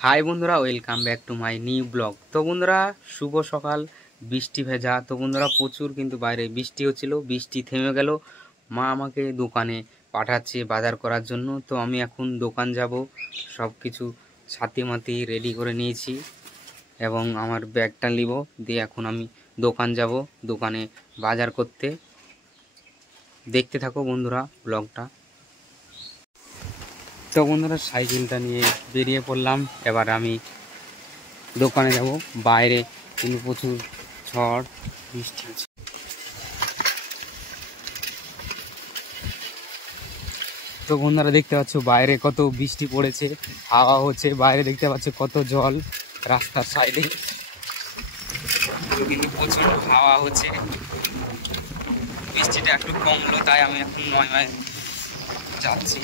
High বন্ধুরা, welcome back to my new blog. তো বন্ধুরা, শুভ সকাল। বৃষ্টি ভেজা। তো বন্ধুরা, প্রচুর কিন্তু বাইরে বৃষ্টি হচ্ছিল। বৃষ্টি থেমে গেল। মা আমাকে দোকানে পাঠাচ্ছে বাজার করার জন্য। তো আমি এখন দোকান যাব। সব কিছু সাথী মাতি রেডি করে নিয়েছি এবং আমার ব্যাগটা নিব, দিয়ে এখন আমি দোকান যাব, দোকানে বাজার করতে। দেখতে থাকো বন্ধুরা ব্লগটা। তো বন্ধুরা, সাইকেলটা নিয়ে বেরিয়ে পড়লাম। এবার আমি দোকানে যাব। বাইরে কিন্তু প্রচুর ঝড় বৃষ্টি হচ্ছে। তো বন্ধুরা, দেখতে পাচ্ছ বাইরে কত বৃষ্টি পড়েছে, হাওয়া হচ্ছে। বাইরে দেখতে পাচ্ছ কত জল রাস্তার সাইডে, কিন্তু প্রচুর হাওয়া হচ্ছে। বৃষ্টিটা একটু কমলো, তাই আমি এখন 9 মাইল যাচ্ছি।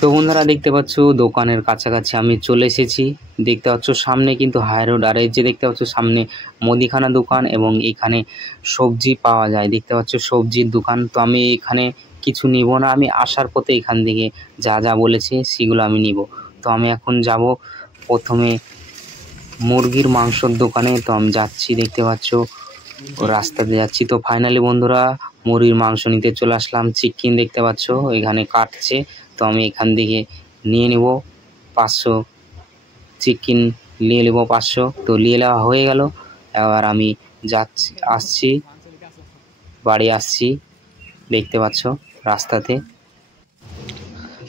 তো বন্ধুরা, দেখতে পাচ্ছ দোকানের কাছাকাছি আমি চলে এসেছি। দেখতে পাচ্ছ সামনে কিন্তু হাই রোড, আর এই যে দেখতে পাচ্ছ সামনে মুদিখানা দোকান এবং এখানে সবজি পাওয়া যায়। দেখতে পাচ্ছ সবজির দোকান। তো আমি এখানে কিছু নিব না, আমি আসার পথে এখান থেকে যা যা বলেছে সেগুলো আমি নিব। তো আমি এখন যাব প্রথমে মুরগির মাংসর দোকানে। তো আমি যাচ্ছি, দেখতে পাচ্ছ রাস্তাতে যাচ্ছি। তো ফাইনালি বন্ধুরা, মুরগির মাংস নিতে চলে আসলাম। চিকেন দেখতে পাচ্ছ এখানে কাটছে। তো আমি এখান থেকে নিয়ে নেব 500 চিকেন, নিয়ে নেব 500। তো নিয়ে নেওয়া হয়ে গেল। এবার আমি আসছি, বাড়ি আসছি, দেখতে পাচ্ছ রাস্তাতে।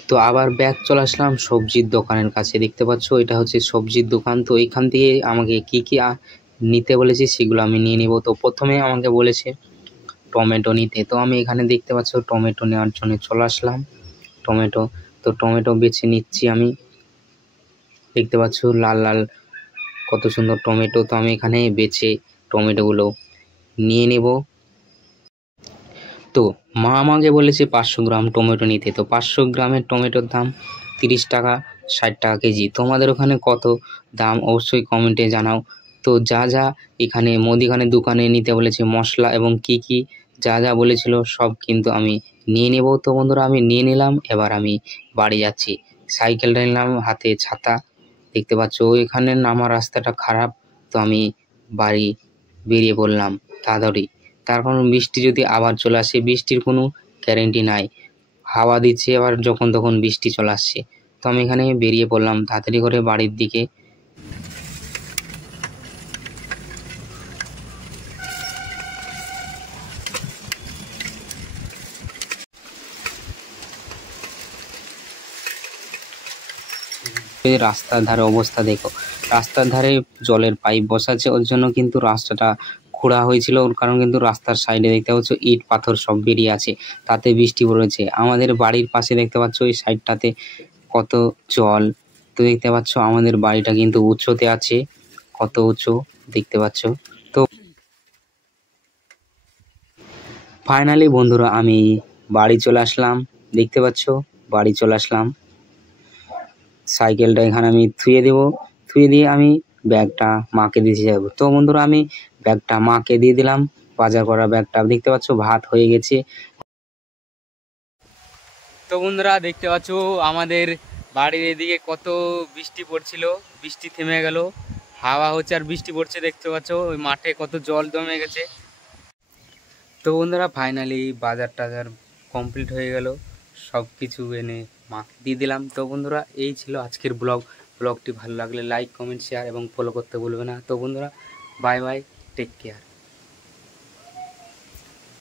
তো আবার ব্যাক চলে আসলাম সবজির দোকানের কাছে। দেখতে পাচ্ছ এটা হচ্ছে সবজির দোকান। তো এখান থেকে আমাকে কি কি নিতে বলেছে সেগুলো আমি নিয়ে নিব। তো প্রথমে আমাকে বলেছে টমেটো নিতে। তো আমি এখানে দেখতে পাচ্ছ টমেটো নেওয়ার জন্য চলে আসলাম। তো টমেটো বেছে নিচ্ছি আমি। দেখতে পাচ্ছ লাল লাল কত সুন্দর টমেটো। তো আমি এখানে বেছে টমেটোগুলো নিয়ে নেব। তো মা আমাকে বলেছে 500 গ্রাম টমেটো নিতে। তো 500 গ্রামের টমেটোর দাম 30 টাকা, 60 টাকা কেজি। তোমাদের ওখানে কত দাম অবশ্যই কমেন্টে জানাও। তো যা যা এখানে মুদিখানার দোকানে নিতে বলেছে, মশলা এবং কি কি যা যা বলেছিল সব কিন্তু আমি নিয়ে নেব। তো বন্ধুরা, আমি নিয়ে নিলাম। এবার আমি বাড়ি যাচ্ছি। সাইকেলটা নিলাম, হাতে ছাতা। দেখতে পাচ্ছ এখানে নামার রাস্তাটা খারাপ। তো আমি বাড়ি বেরিয়ে পড়লাম তাড়াতাড়ি। তার কারণ বৃষ্টি যদি আবার চলে আসে, বৃষ্টির কোনো গ্যারেন্টি নাই। হাওয়া দিচ্ছে, আবার যখন তখন বৃষ্টি চলে আসছে। তো আমি এখানে বেরিয়ে পড়লাম তাড়াতাড়ি করে বাড়ির দিকে। রাস্তার ধারে অবস্থা দেখো, রাস্তার ধারে জলের পাইপ বসাচ্ছে, ওর জন্য কিন্তু রাস্তাটা খোঁড়া হয়েছিল। ওর কারণ কিন্তু রাস্তার সাইডে দেখতে পাচ্ছ ইট পাথর সব বেরিয়ে আছে, তাতে বৃষ্টি পড়েছে। আমাদের বাড়ির পাশে দেখতে পাচ্ছ ওই সাইডটাতে কত জল। তো দেখতে পাচ্ছ আমাদের বাড়িটা কিন্তু উঁচুতে আছে, কত উঁচু দেখতে পাচ্ছ। তো ফাইনালি বন্ধুরা, আমি বাড়ি চলে আসলাম। দেখতে পাচ্ছ বাড়ি চলে আসলাম। সাইকেলটা এখানে আমি থুয়ে দেবো, থুয়ে দিয়ে আমি ব্যাগটা মাকে দিতে যাব। তো বন্ধুরা, আমি ব্যাগটা মাকে দিয়ে দিলাম, বাজার করা ব্যাগটা। দেখতে পাচ্ছ ভাত হয়ে গেছে। তো বন্ধুরা, দেখতে পাচ্ছ আমাদের বাড়ির এদিকে কত বৃষ্টি পড়ছিল, বৃষ্টি থেমে গেল। হাওয়া হচ্ছে আর বৃষ্টি পড়ছে। দেখতে পাচ্ছ ওই মাঠে কত জল জমে গেছে। তো বন্ধুরা, ফাইনালি বাজার টাজার কমপ্লিট হয়ে গেল, সব কিছু এনে মাকে দিয়ে দিলাম। তো বন্ধুরা, এই ছিল আজকের ব্লগটি ভালো লাগলে লাইক, কমেন্ট, শেয়ার এবং ফলো করতে ভুলবে না। তো বন্ধুরা, বাই বাই, টেক কেয়ার।